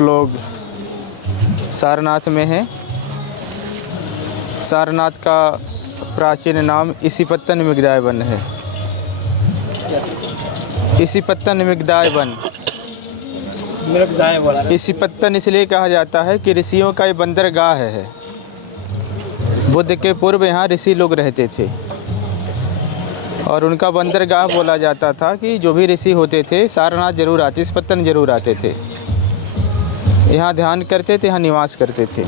आप लोग सारनाथ में हैं। सारनाथ का प्राचीन नाम इसिपत्तन मृगदाय वन है। इसिपत्तन मृगदाय वन, इसिपत्तन इसलिए कहा जाता है कि ऋषियों का ये बंदरगाह है। बुद्ध के पूर्व यहाँ ऋषि लोग रहते थे और उनका बंदरगाह बोला जाता था कि जो भी ऋषि होते थे सारनाथ जरूर आते, इसिपत्तन जरूर आते थे, यहाँ ध्यान करते थे, यहाँ निवास करते थे।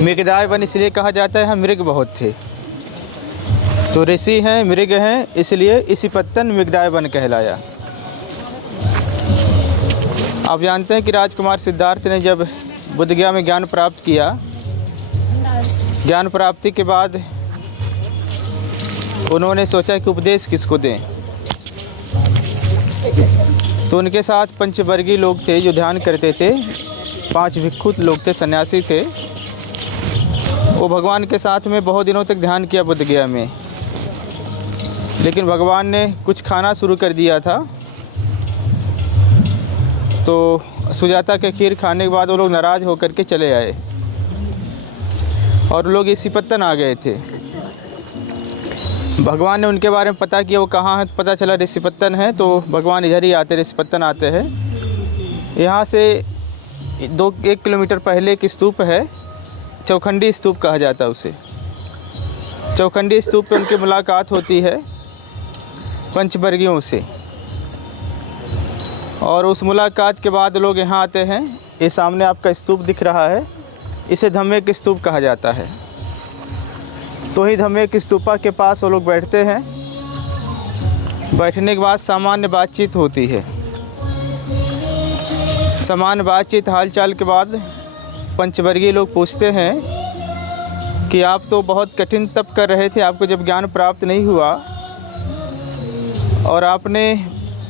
मृगदाय वन इसलिए कहा जाता है यहाँ मृग बहुत थे, तो ऋषि हैं, मृग हैं, इसलिए इसिपत्तन मृगदाय वन कहलाया। आप जानते हैं कि राजकुमार सिद्धार्थ ने जब बोधगया में ज्ञान प्राप्त किया, ज्ञान प्राप्ति के बाद उन्होंने सोचा कि उपदेश किसको दें, तो उनके साथ पंचवर्गीय लोग थे जो ध्यान करते थे, 5 भिक्षु लोग थे, सन्यासी थे। वो भगवान के साथ में बहुत दिनों तक ध्यान किया बोधगया में, लेकिन भगवान ने कुछ खाना शुरू कर दिया था, तो सुजाता के खीर खाने के बाद वो लोग नाराज़ होकर के चले आए और लोग इसिपत्तन आ गए थे। भगवान ने उनके बारे में पता किया, वो कहाँ है, पता चला इसिपत्तन है, तो भगवान इधर ही आते, इसिपत्तन आते हैं। यहाँ से 1 किलोमीटर पहले एक स्तूप है, चौखंडी स्तूप कहा जाता है उसे। चौखंडी स्तूप पे उनकी मुलाकात होती है पंचवर्गीयों से, और उस मुलाकात के बाद लोग यहाँ आते हैं। ये सामने आपका स्तूप दिख रहा है, इसे धम्मेक स्तूप कहा जाता है। तो ही धम्मेक स्तूपा के पास वो लोग बैठते हैं। बैठने के बाद सामान्य बातचीत होती है। सामान्य बातचीत हालचाल के बाद पंचवर्गीय लोग पूछते हैं कि आप तो बहुत कठिन तप कर रहे थे, आपको जब ज्ञान प्राप्त नहीं हुआ और आपने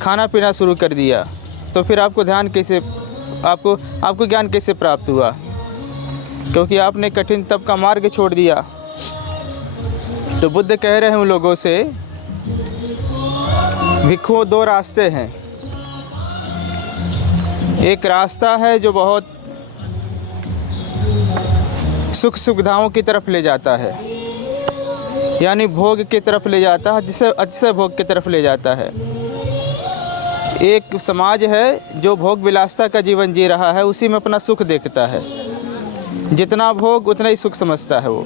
खाना पीना शुरू कर दिया, तो फिर आपको ध्यान कैसे, आपको ज्ञान कैसे प्राप्त हुआ, क्योंकि आपने कठिन तप का मार्ग छोड़ दिया। तो बुद्ध कह रहे हैं उन लोगों से, भिक्षुओं 2 रास्ते हैं। एक रास्ता है जो बहुत सुख सुविधाओं की तरफ ले जाता है, यानी भोग की तरफ ले जाता है, जिसे अतिशय भोग की तरफ ले जाता है। एक समाज है जो भोग विलासता का जीवन जी रहा है, उसी में अपना सुख देखता है, जितना भोग उतना ही सुख समझता है वो।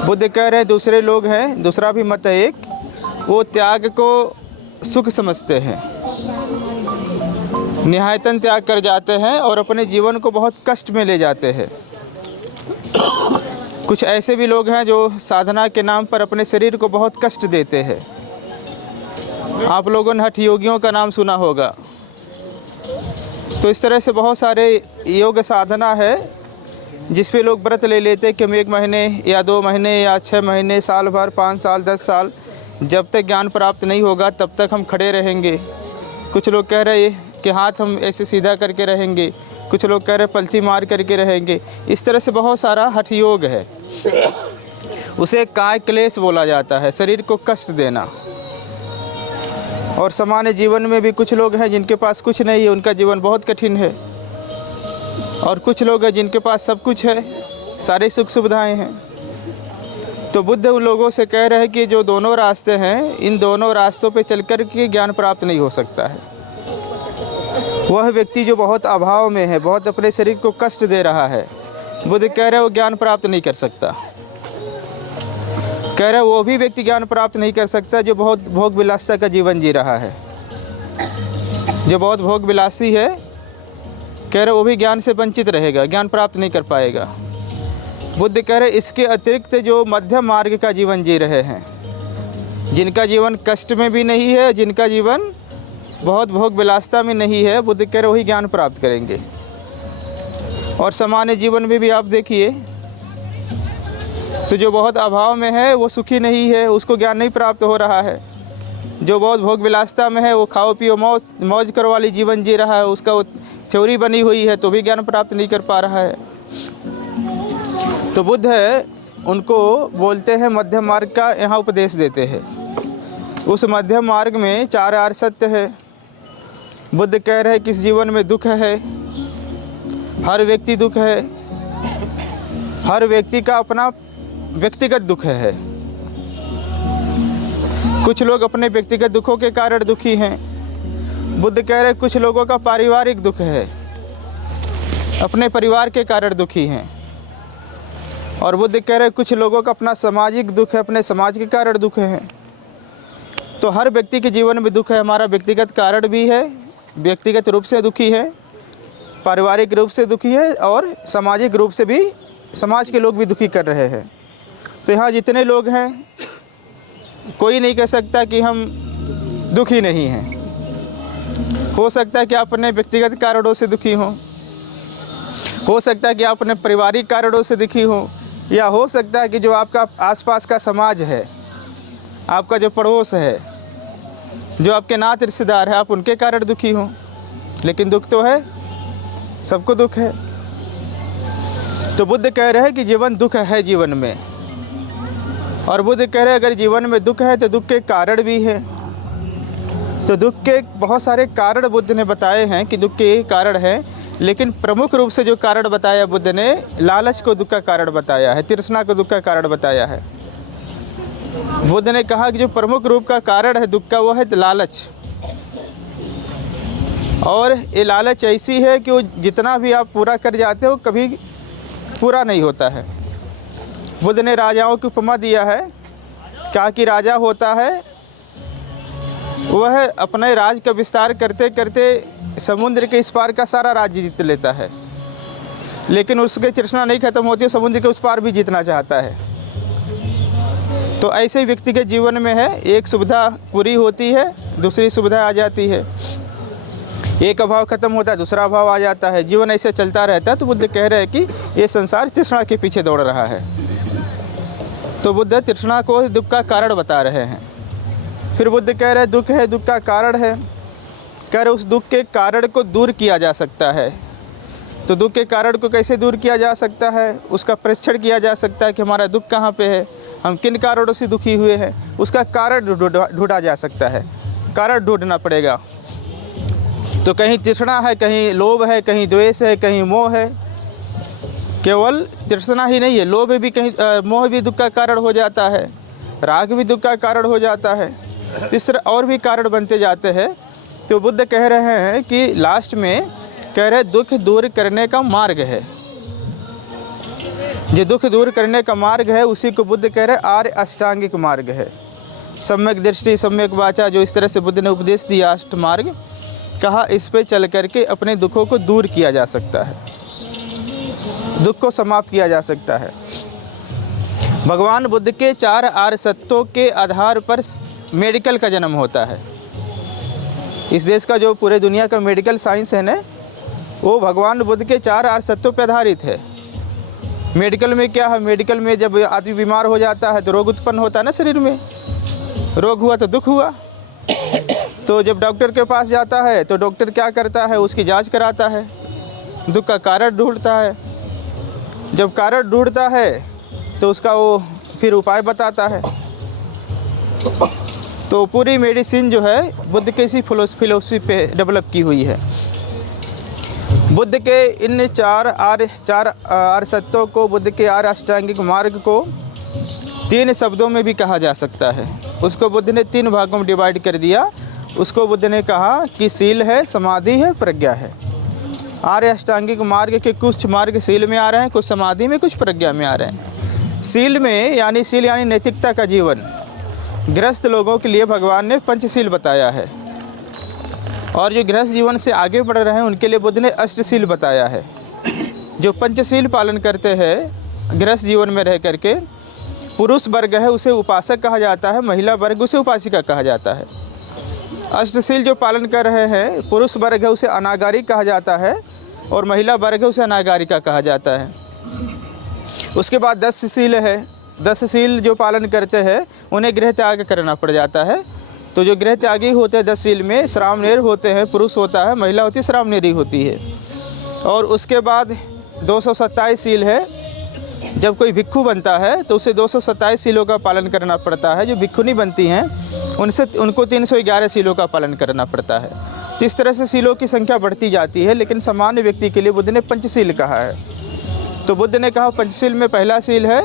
बुद्ध कह रहे हैं दूसरे लोग हैं, दूसरा भी मत है एक, वो त्याग को सुख समझते हैं, निहायतन त्याग कर जाते हैं और अपने जीवन को बहुत कष्ट में ले जाते हैं। कुछ ऐसे भी लोग हैं जो साधना के नाम पर अपने शरीर को बहुत कष्ट देते हैं। आप लोगों ने हठ योगियों का नाम सुना होगा। तो इस तरह से बहुत सारे योग साधना है जिस पे लोग व्रत ले लेते हैं कि हम 1 महीने या 2 महीने या 6 महीने, साल भर, 5 साल, 10 साल, जब तक ज्ञान प्राप्त नहीं होगा तब तक हम खड़े रहेंगे। कुछ लोग कह रहे हैं कि हाथ हम ऐसे सीधा करके रहेंगे, कुछ लोग कह रहे हैं पलथी मार करके रहेंगे। इस तरह से बहुत सारा हठ योग है, उसे काय क्लेश बोला जाता है, शरीर को कष्ट देना। और सामान्य जीवन में भी कुछ लोग हैं जिनके पास कुछ नहीं है, उनका जीवन बहुत कठिन है, और कुछ लोग हैं जिनके पास सब कुछ है, सारी सुख सुविधाएं हैं। तो बुद्ध उन लोगों से कह रहे हैं कि जो दोनों रास्ते हैं, इन दोनों रास्तों पे चलकर के ज्ञान प्राप्त नहीं हो सकता है। वह व्यक्ति जो बहुत अभाव में है, बहुत अपने शरीर को कष्ट दे रहा है, बुद्ध कह रहे हैं वो ज्ञान प्राप्त नहीं कर सकता। कह रहे वो भी व्यक्ति ज्ञान प्राप्त नहीं कर सकता जो बहुत भोग विलासता का जीवन जी रहा है, जो बहुत भोग विलासी है, कह रहे वो भी ज्ञान से वंचित रहेगा, ज्ञान प्राप्त नहीं कर पाएगा। बुद्ध कह रहे इसके अतिरिक्त जो मध्यम मार्ग का जीवन जी रहे हैं, जिनका जीवन कष्ट में भी नहीं है, जिनका जीवन बहुत भोग विलासता में नहीं है, बुद्ध कह रहे वही ज्ञान प्राप्त करेंगे। और सामान्य जीवन में भी आप देखिए तो जो बहुत अभाव में है वो सुखी नहीं है, उसको ज्ञान नहीं प्राप्त हो रहा है। जो बहुत भोग विलासता में है वो खाओ पियो मौज करो वाली जीवन जी रहा है, उसका वो थ्योरी बनी हुई है तो भी ज्ञान प्राप्त नहीं कर पा रहा है। तो बुद्ध है उनको बोलते हैं मध्यम मार्ग का यहाँ उपदेश देते हैं। उस मध्यम मार्ग में 4 आर्य सत्य है। बुद्ध कह रहे हैं कि इस जीवन में दुख है, हर व्यक्ति दुख है, हर व्यक्ति का अपना व्यक्तिगत दुख है। कुछ लोग अपने व्यक्तिगत दुखों के कारण दुखी हैं। बुद्ध कह रहे हैं कुछ लोगों का पारिवारिक दुख है, अपने परिवार के कारण दुखी हैं। और बुद्ध कह रहे हैं कुछ लोगों का अपना सामाजिक दुख है, अपने समाज के कारण दुख है। तो हर व्यक्ति के जीवन में दुख है। हमारा व्यक्तिगत कारण भी है, व्यक्तिगत रूप से दुखी है, पारिवारिक रूप से दुखी है और सामाजिक रूप से भी समाज के लोग भी दुखी कर रहे हैं। तो यहाँ जितने लोग हैं कोई नहीं कह सकता कि हम दुखी नहीं हैं। हो सकता है कि आप अपने व्यक्तिगत कारणों से दुखी हों, हो सकता है कि आप अपने पारिवारिक कारणों से दुखी हों, या हो सकता है कि जो आपका आसपास का समाज है, आपका जो पड़ोस है, जो आपके नाते रिश्तेदार हैं, आप उनके कारण दुखी हों। लेकिन दुख तो है, सबको दुख है। तो बुद्ध कह रहे हैं कि जीवन दुख है जीवन में। और बुद्ध कह रहे हैं अगर जीवन में दुख है तो दुख के कारण भी है। तो दुख के बहुत सारे कारण बुद्ध ने बताए हैं कि दुख के कारण हैं, लेकिन प्रमुख रूप से जो कारण बताया बुद्ध ने, लालच को दुख का कारण बताया है, तृष्णा को दुख का कारण बताया है। बुद्ध ने कहा कि जो प्रमुख रूप का कारण है दुख का वो है लालच। और ये लालच ऐसी है कि वो जितना भी आप पूरा कर जाते हो कभी पूरा नहीं होता है। बुद्ध ने राजाओं की उपमा दिया है, कहा कि राजा होता है वह अपने राज का विस्तार करते करते समुद्र के इस पार का सारा राज्य जीत लेता है, लेकिन उसकी तृष्णा नहीं खत्म होती है, समुद्र के उस पार भी जीतना चाहता है। तो ऐसे व्यक्ति के जीवन में है, एक सुविधा पूरी होती है, दूसरी सुविधा आ जाती है, एक अभाव खत्म होता है, दूसरा अभाव आ जाता है, जीवन ऐसे चलता रहता है। तो बुद्ध कह रहे हैं कि ये संसार तृष्णा के पीछे दौड़ रहा है। तो बुद्ध तृष्णा को दुख का कारण बता रहे हैं। फिर बुद्ध कह रहे हैं दुख है, दुख का कारण है। कह रहे उस दुख के कारण को दूर किया जा सकता है। तो दुख के कारण को कैसे दूर किया जा सकता है, उसका परीक्षण किया जा सकता है कि हमारा दुख कहाँ पे है, हम किन कारणों से दुखी हुए हैं, उसका कारण ढूंढा जा सकता है। कारण ढूंढना पड़ेगा। तो कहीं तृष्णा है, कहीं लोभ है, कहीं द्वेष है, कहीं मोह है। केवल तृष्णा ही नहीं है, लोभ भी कहीं, मोह भी दुख का कारण हो जाता है, राग भी दुख का कारण हो जाता है, तीसरा और भी कारण बनते जाते हैं। तो बुद्ध कह रहे हैं कि लास्ट में कह रहे दुख दूर करने का मार्ग है। जो दुख दूर करने का मार्ग है उसी को बुद्ध कह रहे आर्य अष्टांगिक मार्ग है। सम्यक दृष्टि, सम्यक वाचा, जो इस तरह से बुद्ध ने उपदेश दिया अष्ट मार्ग, कहा इस पे चल करके अपने दुखों को दूर किया जा सकता है, दुख को समाप्त किया जा सकता है। भगवान बुद्ध के 4 आर्य सत्यों के आधार पर मेडिकल का जन्म होता है। इस देश का जो पूरे दुनिया का मेडिकल साइंस है ना, वो भगवान बुद्ध के 4 आर्य सत्यों पर आधारित है। मेडिकल में क्या है, मेडिकल में जब आदमी बीमार हो जाता है तो रोग उत्पन्न होता है ना, शरीर में रोग हुआ तो दुख हुआ। तो जब डॉक्टर के पास जाता है तो डॉक्टर क्या करता है, उसकी जांच कराता है, दुख का कारण ढूंढता है। जब कारण ढूंढता है तो उसका वो फिर उपाय बताता है। तो पूरी मेडिसिन जो है बुद्ध के इसी फिलोसफी पे डेवलप की हुई है। बुद्ध के इन 4 आर्य सत्यों को, बुद्ध के आर्य अष्टांगिक मार्ग को 3 शब्दों में भी कहा जा सकता है। उसको बुद्ध ने 3 भागों में डिवाइड कर दिया। उसको बुद्ध ने कहा कि सील है, समाधि है, प्रज्ञा है। आर्य अष्टांगिक मार्ग के कुछ मार्ग सील में आ रहे हैं, कुछ समाधि में, कुछ प्रज्ञा में आ रहे हैं। सील में सील यानी नैतिकता का जीवन, गृहस्थ लोगों के लिए भगवान ने पंचशील बताया है। और जो गृहस्थ जीवन से आगे बढ़ रहे हैं उनके लिए बुद्ध ने अष्टशील बताया है। जो पंचशील पालन करते हैं गृहस्थ जीवन में रह करके, पुरुष वर्ग है उसे उपासक कहा जाता है, महिला वर्ग उसे उपासिका कहा जाता है। अष्टशील जो पालन कर रहे हैं, पुरुष वर्ग है उसे अनागारिक कहा जाता है, और महिला वर्ग है उसे अनागारिका कहा जाता है। उसके बाद 10 शील है। 10 शील जो पालन करते हैं उन्हें गृह त्याग करना पड़ जाता है। तो जो गृह त्यागी होते हैं 10 शील में, श्रामनेर होते हैं, पुरुष होता है, महिला होती है, श्रामनेरी होती है। और उसके बाद 227 शील है। जब कोई भिक्खु बनता है तो उसे 227 शीलों का पालन करना पड़ता है। जो भिक्खुनी बनती हैं उनको 311 शीलों का पालन करना पड़ता है। तो इस तरह से शीलों की संख्या बढ़ती जाती है, लेकिन सामान्य व्यक्ति के लिए बुद्ध ने पंचशील कहा है। तो बुद्ध ने कहा पंचशील में पहला शील है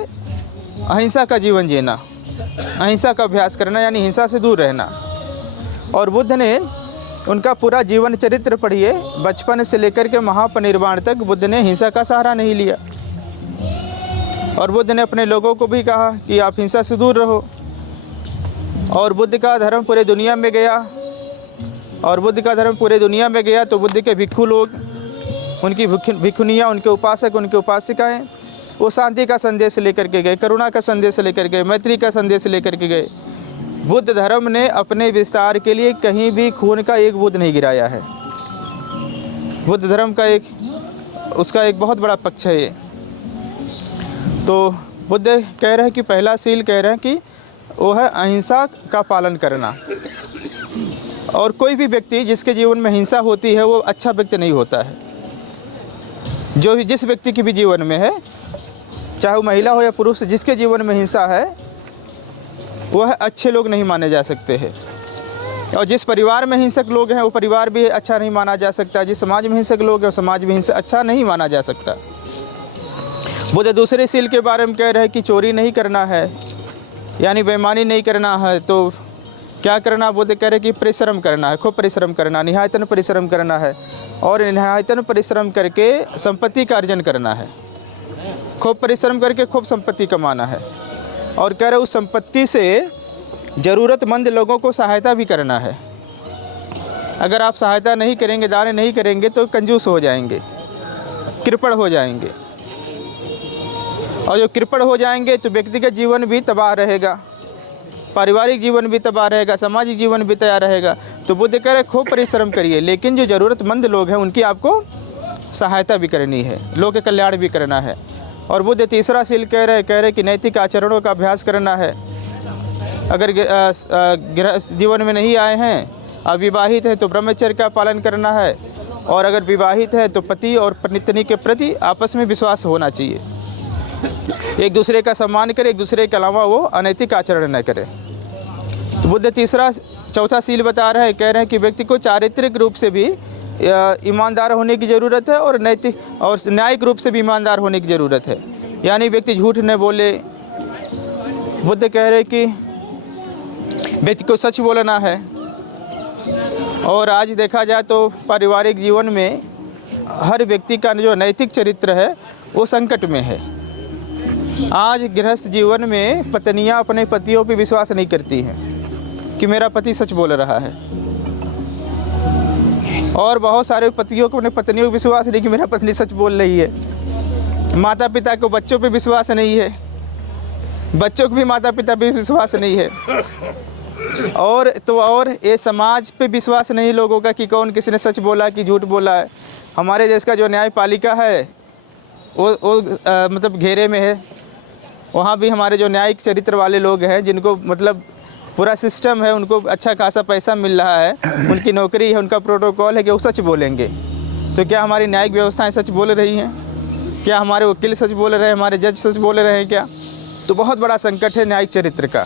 अहिंसा का जीवन जीना, अहिंसा का अभ्यास करना, यानी हिंसा से दूर रहना। और बुद्ध ने उनका पूरा जीवन चरित्र पढ़िए, बचपन से लेकर के महापरिनिर्वाण तक बुद्ध ने हिंसा का सहारा नहीं लिया। और बुद्ध ने अपने लोगों को भी कहा कि आप हिंसा से दूर रहो। और बुद्ध का धर्म पूरे दुनिया में गया, और बुद्ध का धर्म पूरे दुनिया में गया तो बुद्ध के भिक्षु लोग, उनकी भिक्षुनियाँ, उनके उपासक, उनके उपासिकाएँ, वो शांति का संदेश लेकर के गए, करुणा का संदेश लेकर गए, मैत्री का संदेश लेकर के गए। बुद्ध धर्म ने अपने विस्तार के लिए कहीं भी खून का एक बूंद नहीं गिराया है। बुद्ध धर्म का उसका एक बहुत बड़ा पक्ष है ये। तो बुद्ध कह रहे हैं कि पहला शील कह रहे हैं कि वो है अहिंसा का पालन करना। और कोई भी व्यक्ति जिसके जीवन में हिंसा होती है वो अच्छा व्यक्ति नहीं होता है। जो भी जिस व्यक्ति के भी जीवन में है, चाहे वो महिला हो या पुरुष, जिसके जीवन में हिंसा है वह अच्छे लोग नहीं माने जा सकते हैं। और जिस परिवार में हिंसक लोग हैं वो परिवार भी अच्छा नहीं माना जा सकता। जिस समाज में हिंसक लोग हैं वो समाज भी अच्छा नहीं माना जा सकता। बुद्ध दूसरे शील के बारे में कह रहे हैं कि चोरी नहीं करना है, यानी बेईमानी नहीं करना है। तो क्या करना? बुद्ध कह रहे हैं कि परिश्रम करना है, खूब परिश्रम करना, निहायतन परिश्रम करना है। और निहायतन परिश्रम करके संपत्ति का अर्जन करना है, खूब परिश्रम करके खूब संपत्ति कमाना है। और कह रहे उस संपत्ति से ज़रूरतमंद लोगों को सहायता भी करना है। अगर आप सहायता नहीं करेंगे, दान नहीं करेंगे तो कंजूस हो जाएंगे, कृपण हो जाएंगे। और जो कृपण हो जाएंगे तो व्यक्तिगत जीवन भी तबाह रहेगा, पारिवारिक जीवन भी तबाह रहेगा, सामाजिक जीवन भी तैयार रहेगा। तो बुद्ध कह रहे खूब परिश्रम करिए, लेकिन जो ज़रूरतमंद लोग हैं उनकी आपको सहायता भी करनी है, लोक के कल्याण भी करना है। और बुद्ध तीसरा शील कह रहे कि नैतिक आचरणों का अभ्यास करना है। अगर गृहस्थ जीवन में नहीं आए हैं, अविवाहित है तो ब्रह्मचर्य का पालन करना है। और अगर विवाहित है तो पति और पत्नी के प्रति आपस में विश्वास होना चाहिए, एक दूसरे का सम्मान करे, एक दूसरे के अलावा वो अनैतिक आचरण न करे। तो बुद्ध चौथा शील बता रहे हैं, कह रहे हैं कि व्यक्ति को चारित्रिक रूप से भी ईमानदार होने की ज़रूरत है और नैतिक और न्यायिक रूप से भी ईमानदार होने की ज़रूरत है, यानी व्यक्ति झूठ न बोले। बुद्ध कह रहे कि व्यक्ति को सच बोलना है। और आज देखा जाए तो पारिवारिक जीवन में हर व्यक्ति का जो नैतिक चरित्र है वो संकट में है। आज गृहस्थ जीवन में पत्नियां अपने पतियों पर विश्वास नहीं करती हैं कि मेरा पति सच बोल रहा है, और बहुत सारे पतियों को अपने पत्नियों को विश्वास नहीं कि मेरा पत्नी सच बोल रही है। माता पिता को बच्चों पे विश्वास नहीं है, बच्चों को भी माता पिता पे विश्वास नहीं है। और ये समाज पे विश्वास नहीं लोगों का कि कौन किसने सच बोला कि झूठ बोला है। हमारे देश का जो न्यायपालिका है वो मतलब घेरे में है। वहाँ भी हमारे जो न्यायिक चरित्र वाले लोग हैं, जिनको मतलब पूरा सिस्टम है, उनको अच्छा खासा पैसा मिल रहा है, उनकी नौकरी है, उनका प्रोटोकॉल है कि वो सच बोलेंगे। तो क्या हमारी न्यायिक व्यवस्थाएं सच बोल रही हैं? क्या हमारे वकील सच बोल रहे हैं? हमारे जज सच बोल रहे हैं क्या? तो बहुत बड़ा संकट है न्यायिक चरित्र का।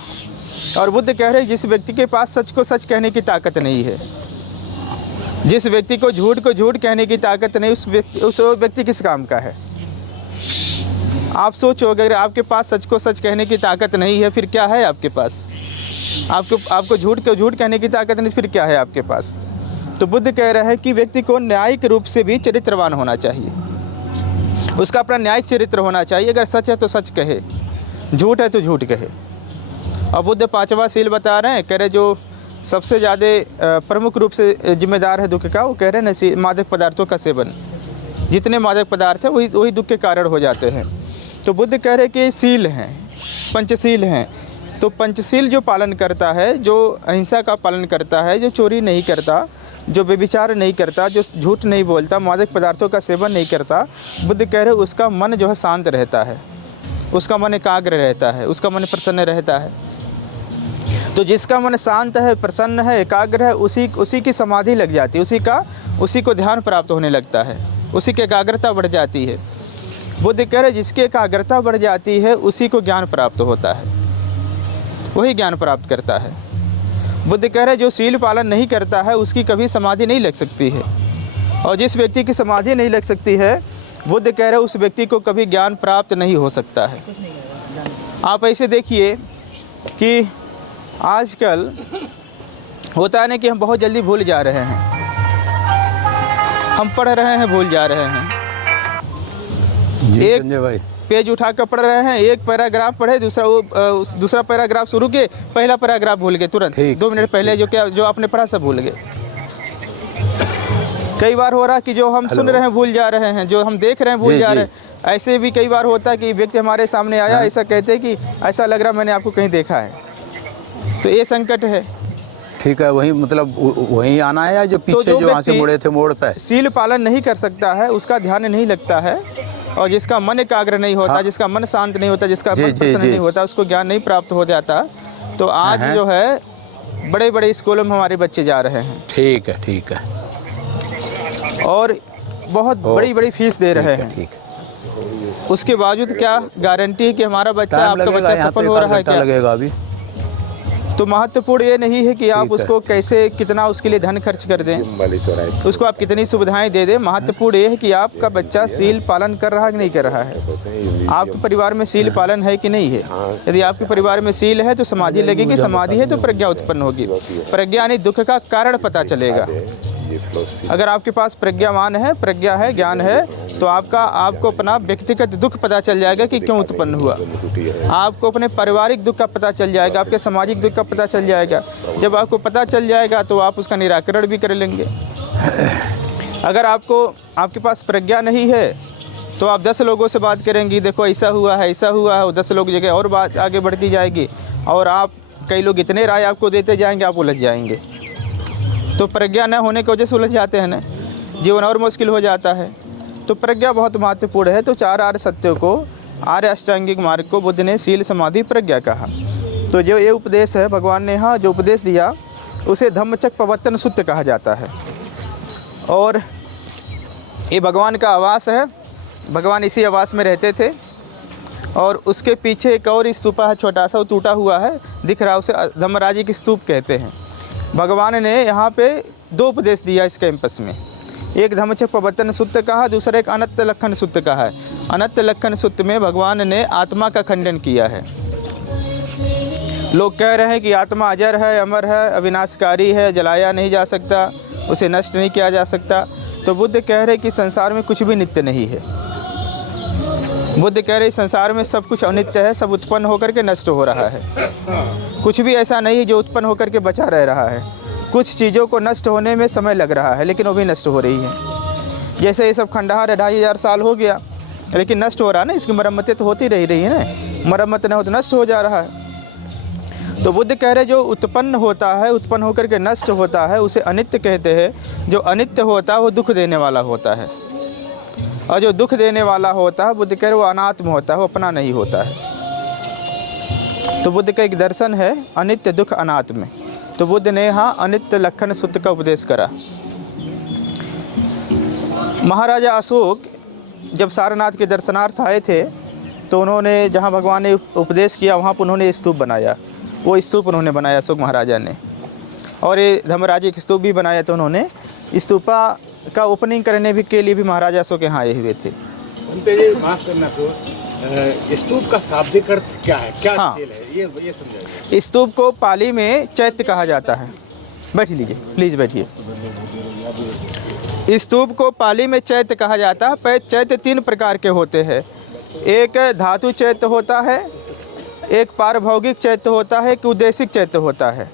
और बुद्ध कह रहे हैं जिस व्यक्ति के पास सच को सच कहने की ताकत नहीं है, जिस व्यक्ति को झूठ कहने की ताकत नहीं, उस व्यक्ति किस काम का है? आप सोचो, अगर आपके पास सच को सच कहने की ताकत नहीं है फिर क्या है आपके पास? आपको झूठ कहने की ताकत नहीं, फिर क्या है आपके पास? तो बुद्ध कह रहे हैं कि व्यक्ति को न्यायिक रूप से भी चरित्रवान होना चाहिए, उसका अपना न्यायिक चरित्र होना चाहिए। अगर सच है तो सच कहे, झूठ है तो झूठ कहे। अब बुद्ध पांचवा शील बता रहे हैं, कह रहे जो सबसे ज़्यादा प्रमुख रूप से जिम्मेदार है दुख का, वो कह रहे हैं मादक पदार्थों का सेवन। जितने मादक पदार्थ हैं वही दुख के कारण हो जाते हैं। तो बुद्ध कह रहे कि शील हैं, पंचशील हैं। तो पंचशील जो पालन करता है, जो अहिंसा का पालन करता है, जो चोरी नहीं करता, जो व्यभिचार नहीं करता, जो झूठ नहीं बोलता, मादक पदार्थों का सेवन नहीं करता, बुद्ध कह रहे उसका मन जो है शांत रहता है, उसका मन एकाग्र रहता है, उसका मन प्रसन्न रहता है। तो जिसका मन शांत है, प्रसन्न है, एकाग्र है, उसी की समाधि लग जाती है, उसी को ध्यान प्राप्त होने लगता है, उसी की एकाग्रता बढ़ जाती है। बुद्ध कह रहे जिसकी एकाग्रता बढ़ जाती है उसी को ज्ञान प्राप्त होता है, वही ज्ञान प्राप्त करता है। बुद्ध कह रहे जो शील पालन नहीं करता है उसकी कभी समाधि नहीं लग सकती है, और जिस व्यक्ति की समाधि नहीं लग सकती है बुद्ध कह रहे उस व्यक्ति को कभी ज्ञान प्राप्त नहीं हो सकता है। आप ऐसे देखिए कि आजकल होता है ना कि हम बहुत जल्दी भूल जा रहे हैं, हम पढ़ रहे हैं भूल जा रहे हैं। एक पेज उठा कर पढ़ रहे हैं, एक पैराग्राफ पढ़े, दूसरा पैराग्राफ शुरू किए, पहला पैराग्राफ भूल गए तुरंत, 2 मिनट पहले जो आपने पढ़ा सब भूल गए। कई बार हो रहा कि जो हम सुन रहे हैं भूल जा रहे हैं, जो हम देख रहे हैं भूल जा रहे हैं। ऐसे भी कई बार होता है कि व्यक्ति हमारे सामने आया, ऐसा कहते हैं कि ऐसा लग रहा मैंने आपको कहीं देखा है, तो ये संकट है। ठीक है, वही मतलब वही आना है, या जो पीछे तो जो वहाँ से मुड़े थे मोड़ पे। शील पालन नहीं कर सकता है, उसका ध्यान नहीं लगता है, और जिसका मन एकाग्र नहीं होता, जिसका मन शांत नहीं होता, जिसका मन प्रसन्न नहीं होता, उसको ज्ञान नहीं प्राप्त हो जाता। तो आज जो है बड़े बड़े स्कूलों में हमारे बच्चे जा रहे हैं। ठीक है, ठीक है, और बहुत बड़ी बड़ी फीस दे रहे हैं। उसके बावजूद क्या गारंटी है कि हमारा बच्चा, आपका बच्चा सफल हो रहा है क्या? लगेगा अभी। तो महत्वपूर्ण ये नहीं है कि आप उसको कैसे कितना उसके लिए धन खर्च कर दें, उसको आप कितनी सुविधाएं दे दें। महत्वपूर्ण ये है कि आपका बच्चा शील पालन कर रहा है कि नहीं कर रहा है, आपके परिवार में शील पालन है कि नहीं है। यदि आपके परिवार में शील है तो समाधि लगेगी, समाधि है तो प्रज्ञा उत्पन्न होगी। प्रज्ञा यानी दुख का कारण पता चलेगा। अगर आपके पास प्रज्ञावान है, प्रज्ञा है, ज्ञान है, तो आपको अपना व्यक्तिगत दुख पता चल जाएगा कि क्यों उत्पन्न हुआ। आपको अपने पारिवारिक दुख का पता चल जाएगा, आपके सामाजिक दुख का पता चल जाएगा। जब आपको पता चल जाएगा तो आप उसका निराकरण भी कर लेंगे। अगर आपके पास प्रज्ञा नहीं है तो आप 10 लोगों से बात करेंगी, देखो ऐसा हुआ है, ऐसा हुआ है, 10 लोग जगह और बात आगे बढ़ती जाएगी, और कई लोग इतने राय आपको देते जाएंगे, आप उलझ जाएंगे। तो प्रज्ञा न होने की वजह से उलझ जाते हैं ना, जीवन और मुश्किल हो जाता है। तो प्रज्ञा बहुत महत्वपूर्ण है। तो 4 आर्य सत्यों को, आर्य अष्टांगिक मार्ग को बुद्ध ने शील समाधि प्रज्ञा कहा। तो जो ये उपदेश है भगवान ने यहाँ जो उपदेश दिया उसे धम्मचक्र प्रवर्तन सूत्र कहा जाता है, और ये भगवान का आवास है। भगवान इसी आवास में रहते थे, और उसके पीछे एक और स्तूपा है, छोटा सा, वो टूटा हुआ है, दिख रहा है, उसे धम्मराजी की स्तूप कहते हैं। भगवान ने यहाँ पे 2 उपदेश दिया इस कैंपस में। एक धम्मचक्र प्रवर्तन सूत्र कहा, दूसरा एक अनंत लक्षण सूत्र कहा है। अनंत लक्षण सूत्र में भगवान ने आत्मा का खंडन किया है। लोग कह रहे हैं कि आत्मा अजर है, अमर है, अविनाशकारी है, जलाया नहीं जा सकता, उसे नष्ट नहीं किया जा सकता। तो बुद्ध कह रहे कि संसार में कुछ भी नित्य नहीं है। बुद्ध कह रहे संसार में सब कुछ अनित्य है, सब उत्पन्न होकर के नष्ट हो रहा है। कुछ भी ऐसा नहीं है जो उत्पन्न होकर के बचा रह रहा है। कुछ चीज़ों को नष्ट होने में समय लग रहा है, लेकिन वो भी नष्ट हो रही है। जैसे ये सब खंडहर 2500 साल हो गया, लेकिन नष्ट हो रहा है ना, इसकी मरम्मतें तो होती रही है ना, मरम्मत न हो तो नष्ट हो जा रहा है। तो बुद्ध कह रहे जो उत्पन्न होता है, उत्पन्न होकर के नष्ट होता है, उसे अनित्य कहते हैं। जो अनित्य होता है वो दुख देने वाला होता है, और जो दुख देने वाला होता है बुद्ध कह रहे वो अनात्म होता है, वो अपना नहीं होता है। तो बुद्ध का एक दर्शन है अनित्य दुख अनात्म। तो बुद्ध ने यहाँ अनित्य लक्षण सूत्र का उपदेश करा। महाराजा अशोक जब सारनाथ के दर्शनार्थ आए थे तो उन्होंने जहाँ भगवान ने उपदेश किया वहाँ पर उन्होंने स्तूप बनाया। वो स्तूप उन्होंने बनाया अशोक महाराजा ने, और ये धर्मराज की स्तूप भी बनाया। तो उन्होंने स्तूपा का ओपनिंग करने भी के लिए भी महाराजा अशोक यहाँ आए हुए थे। माफ करना, तो स्तूप का शाब्दिक अर्थ क्या है, क्या डिटेल है, ये समझाइए। स्तूप को पाली में चैत्य कहा जाता है। बैठ लीजिए प्लीज़, बैठिए। स्तूप को पाली में चैत्य कहा जाता है। चैत्य 3 प्रकार के होते हैं। एक धातु चैत्य होता है, एक पारभौगिक चैत्य होता है, एक उद्देशिक चैत्य होता है।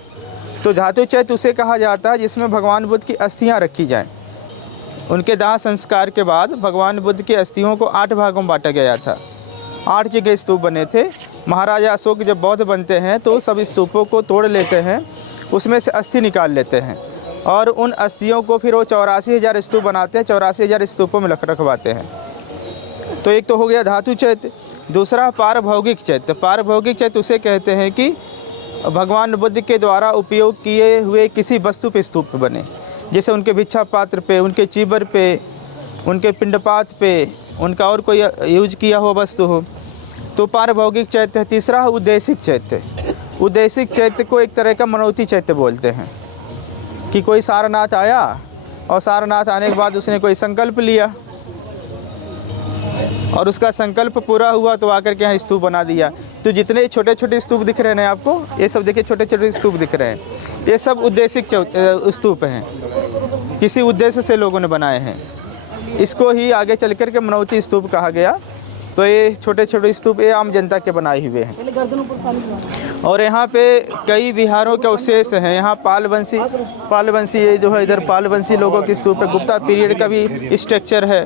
तो धातु चैत्य उसे कहा जाता है जिसमें भगवान बुद्ध की अस्थियां रखी जाएं। उनके दाह संस्कार के बाद भगवान बुद्ध की अस्थियों को 8 भागों में बांटा गया था। 8 जगह स्तूप बने थे। महाराजा अशोक जब बौद्ध बनते हैं तो सब स्तूपों को तोड़ लेते हैं, उसमें से अस्थि निकाल लेते हैं, और उन अस्थियों को फिर वो 84,000 स्तूप बनाते हैं, 84,000 स्तूपों में रखवाते हैं। तो एक तो हो गया धातु चैत्य। दूसरा पारभौगिक चैत्य। पारभौगिक चैत्य उसे कहते हैं कि भगवान बुद्ध के द्वारा उपयोग किए हुए किसी वस्तु पे स्तूप बने, जैसे उनके भिक्षा पात्र पे, उनके चीबर पे, उनके पिंडपात पे, उनका और कोई यूज किया हुआ वस्तु हो, तो पारभौगिक चैत्य है। तीसरा उद्देशिक चैत्य। उद्देशिक चैत्य को एक तरह का मनौती चैत्य बोलते हैं कि कोई सारनाथ आया और सारनाथ आने के बाद उसने कोई संकल्प लिया और उसका संकल्प पूरा हुआ तो आकर के यहाँ स्तूप बना दिया। तो जितने छोटे छोटे स्तूप दिख रहे हैं आपको, ये सब देखिए छोटे छोटे स्तूप दिख रहे हैं, ये सब उद्देशिक स्तूप हैं, किसी उद्देश्य से लोगों ने बनाए हैं। इसको ही आगे चल कर के मनौती स्तूप कहा गया। तो ये छोटे छोटे स्तूप ये आम जनता के बनाए हुए हैं। और यहाँ पे कई विहारों के अवशेष हैं। यहाँ पालवंशी ये जो है इधर पालवंशी लोगों की स्तूप है, गुप्ता पीरियड का भी स्ट्रक्चर है।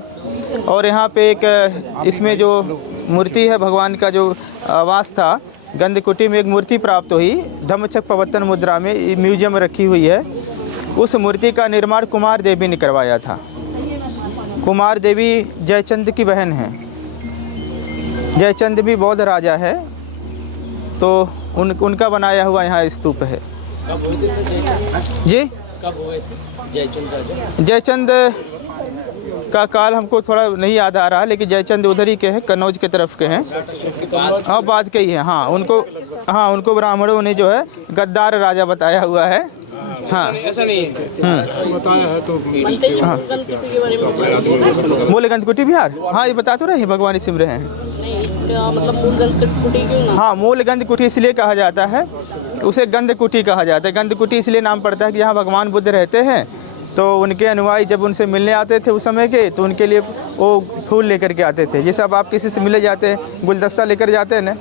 और यहाँ पे एक इसमें जो मूर्ति है भगवान का जो आवास था, गंधकुटी में एक मूर्ति प्राप्त हुई, धम्मचक्र प्रवर्तन मुद्रा में म्यूजियम में रखी हुई है। उस मूर्ति का निर्माण कुमार देवी ने करवाया था। कुमार देवी जयचंद की बहन है। जयचंद भी बौद्ध राजा है, तो उनका बनाया हुआ यहाँ स्तूप है। कब हुए थे सर जयचंद? जी, कब हुए थे जयचंद राजा? जयचंद का काल हमको थोड़ा नहीं याद आ रहा, लेकिन जयचंद उधर ही के हैं, कन्नौज के तरफ के हैं। हाँ, बाद के ही है। हाँ, उनको ब्राह्मणों ने जो है गद्दार राजा बताया हुआ है। हाँ, ऐसा नहीं है बताया है तो मूल गंधकुटी बिहार। हाँ, ये बता तो रहे हैं, भगवान ही सिमरे हैं। मतलब मूल गंधकुटी क्यों ना? हाँ, मूल गंधकुटी इसलिए कहा जाता है, उसे गंधकुटी कहा जाता है। गंधकुटी इसलिए नाम पड़ता है कि यहाँ भगवान बुद्ध रहते हैं, तो उनके अनुयायी जब उनसे मिलने आते थे उस समय के, तो उनके लिए वो फूल लेकर के आते थे। जैसे अब आप किसी से मिले जाते हैं, गुलदस्ता लेकर जाते हैं ना,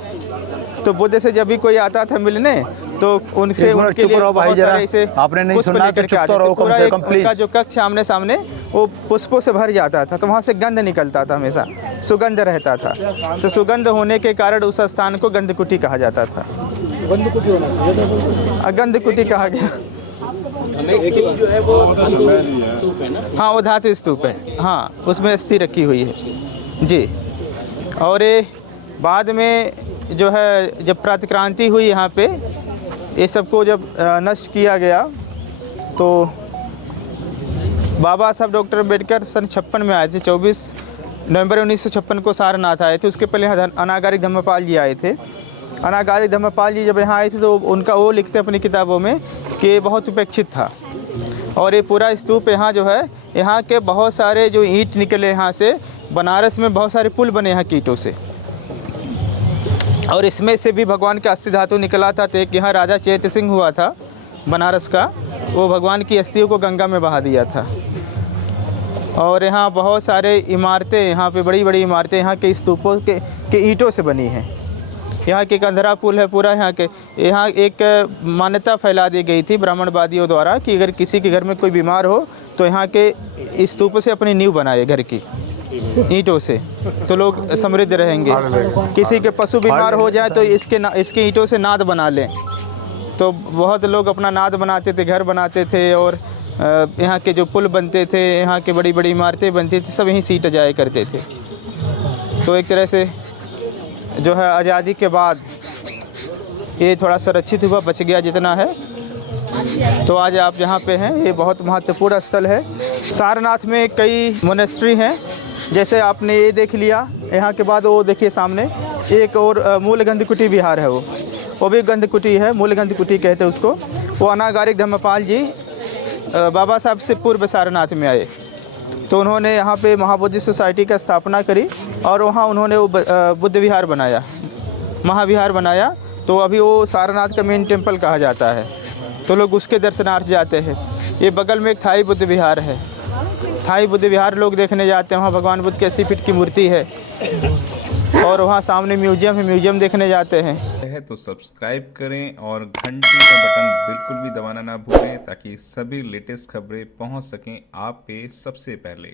तो बुद्ध से जब भी कोई आता था मिलने, तो उनसे उनके लिए बहुत सारे ऐसे पुष्प लेकर के आते थे। पूरा एक उनका जो कक्ष आमने सामने वो पुष्पों से भर जाता था, तो वहाँ से गंध निकलता था, हमेशा सुगंध रहता था। तो सुगंध होने के कारण उस स्थान को गंधकुटी कहा जाता था। गंधकुटी होना चाहिए। गंधकुटी कहा गया। जो है वो स्तूप है ना? हाँ, वो धातु स्तूप है। हाँ, उसमें अस्थि रखी हुई है जी। और ये बाद में जो है जब प्रातक्रांति हुई यहाँ पे, ये सबको जब नष्ट किया गया, तो बाबा साहब डॉक्टर अम्बेडकर सन 56 में आए थे। 24 नवंबर 1956 को सारनाथ आए थे। उसके पहले अनागारिक धम्मपाल जी आए थे। अनागारिक धम्मपाल जी जब यहाँ आए थे तो उनका वो लिखते अपनी किताबों में कि बहुत उपेक्षित था। और ये पूरा स्तूप यहाँ जो है, यहाँ के बहुत सारे जो ईंट निकले यहाँ से, बनारस में बहुत सारे पुल बने यहाँ ईंटों से, और इसमें से भी भगवान का अस्थि धातु निकला था। तो एक यहाँ राजा चैत्य सिंह हुआ था बनारस का, वो भगवान की अस्थियों को गंगा में बहा दिया था। और यहाँ बहुत सारे इमारतें, यहाँ पे बड़ी बड़ी इमारतें यहाँ के स्तूपों के ईंटों से बनी हैं। यहाँ के कंधरा पुल है पूरा यहाँ एक मान्यता फैला दी गई थी ब्राह्मणवादियों द्वारा कि अगर किसी के घर में कोई बीमार हो तो यहाँ के स्तूप से अपनी नींव बनाए घर की ईंटों से, तो लोग समृद्ध रहेंगे। किसी के पशु बीमार हो जाए तो इसके ईंटों से नाद बना लें। तो बहुत लोग अपना नाद बनाते थे, घर बनाते थे, और यहाँ के जो पुल बनते थे, यहाँ के बड़ी बड़ी इमारतें बनती थी, सब यहीं सीट जाया करते थे। तो एक तरह से जो है आज़ादी के बाद ये थोड़ा संरक्षित हुआ, बच गया जितना है। तो आज आप जहाँ पे हैं, ये बहुत महत्वपूर्ण स्थल है। सारनाथ में कई मोनेस्ट्री हैं, जैसे आपने ये देख लिया। यहाँ के बाद वो देखिए सामने एक और मूल गंधकुटी विहार है, वो भी गंधकुटी है, मूल गंधकुटी कहते हैं उसको। वो अनागारिक धम्मपाल जी बाबा साहब से पूर्व सारनाथ में आए, तो उन्होंने यहाँ पे महाबोधि सोसाइटी का स्थापना करी, और वहाँ उन्होंने वो बुद्ध विहार बनाया, महाविहार बनाया। तो अभी वो सारनाथ का मेन टेम्पल कहा जाता है, तो लोग उसके दर्शनार्थ जाते हैं। ये बगल में एक थाई बुद्ध विहार है, थाई बुद्ध विहार लोग देखने जाते हैं। वहाँ भगवान बुद्ध की 80 फीट की मूर्ति है, और वहाँ सामने म्यूजियम है, म्यूजियम देखने जाते हैं। तो सब्सक्राइब करें और घंटी का बटन बिल्कुल भी दबाना ना भूलें, ताकि सभी लेटेस्ट खबरें पहुंच सकें आप पे सबसे पहले।